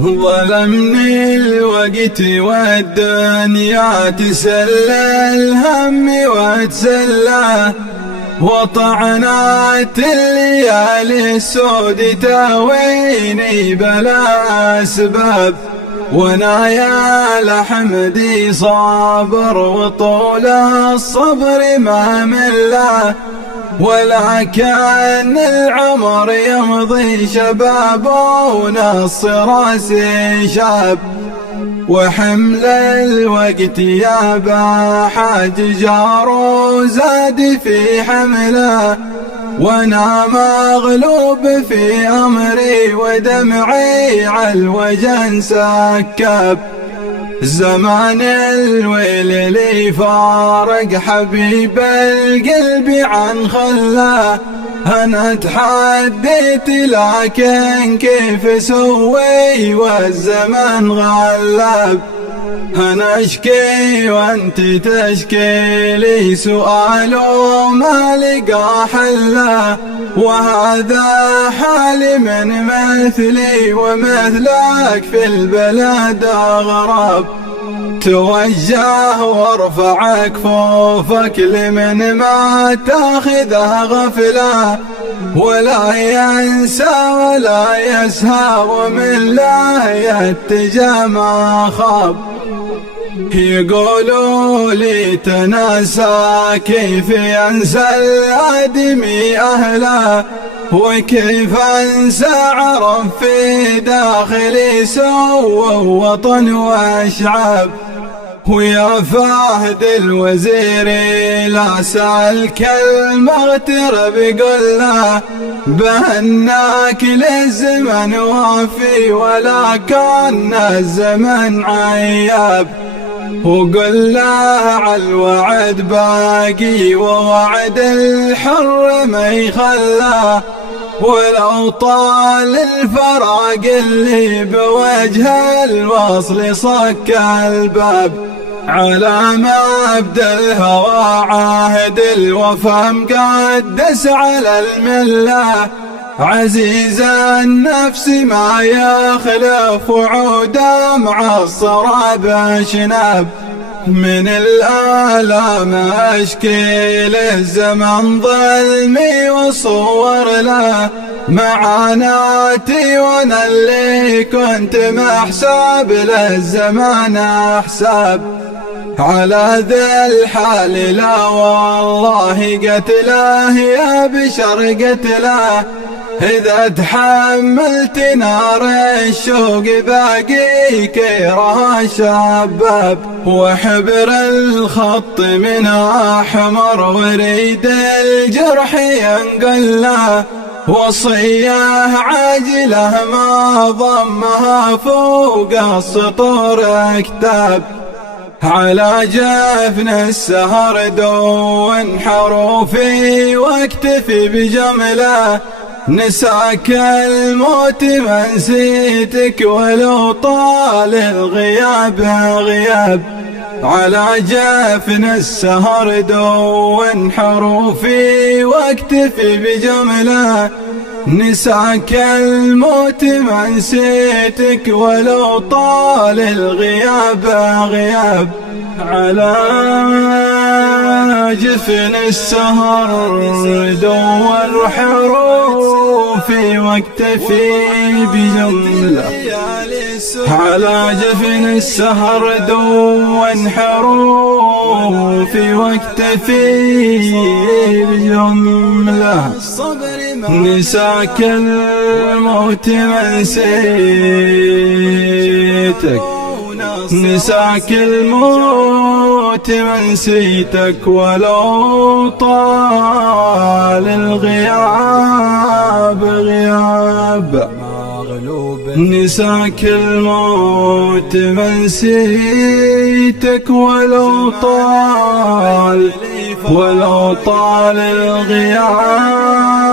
ظلمني الوقت والدنيا تسلى الهم وتسلى، وطعنات الليالي السود تاويني بلا أسباب، وانا يا لحمدي صابر وطول الصبر ما ملا، ولكن العمر يمضي شباب ونص راسي شاب، وحمل الوقت يا باحاج جار وزاد في حمله، وانا مغلوب في امري ودمعي عالوجن سكاب، زمان الويل لي فارق حبيب القلب عن خلاه، أنا تحديت لكن كيف سوي والزمن غلاب، أنا أشكي وأنت تشكي لي سؤال وما لقى حله، وهذا حالي من مثلي ومثلك في البلد أغراب، توجه وارفع كفوفك لمن ما تاخذه غفله، ولا ينسى ولا يسهى ومن لا يتجه ما خاب، يقولوا لي تناسى كيف ينسى الآدمي أهله، وكيف أنسى عرف في داخلي سوى وطن وأشعاب، ويا فهد الوزير لا سألك المغترب قل له، بأنك للزمن وافي ولكن الزمن عياب، وقل له عالوعد باقي ووعد الحر ما يخلاه، ولو طال الفراق اللي بوجه الوصل صك الباب، على مبدأ الهوى عاهد الوفا مقدس على المله، عزيز النفس ما يخلف وعوده مع الصراب أشناب، من الآلام أشكي للزمن ظلمي وصور له معاناتي، وانا اللي كنت محساب للزمان أحساب، على ذا الحال لا والله قتله يا بشر قتله، إذا تحملت نار الشوق باقي كيرها شباب، وحبر الخط من أحمر وريد الجرح ينقل له، وصيه عاجله ما ضمها فوق السطور كتاب، على جفن السهر دون حروفي واكتفي بجمله، نساك الموت ما نسيتك ولو طال الغياب غياب، على جفن السهر دون حروفي واكتفي بجمله، نساك الموت ما نسيتك ولو طال الغياب غياب، على جفن السهر دور حروفي واكتفي بجمله، على جفن السهر دون حروفي واكتفي بجمله، نساك الموت ما نسيتك، نساك الموت ما نسيتك ولو طال الغياب غياب، نساك الموت ما نسيتك ولو طال الغياب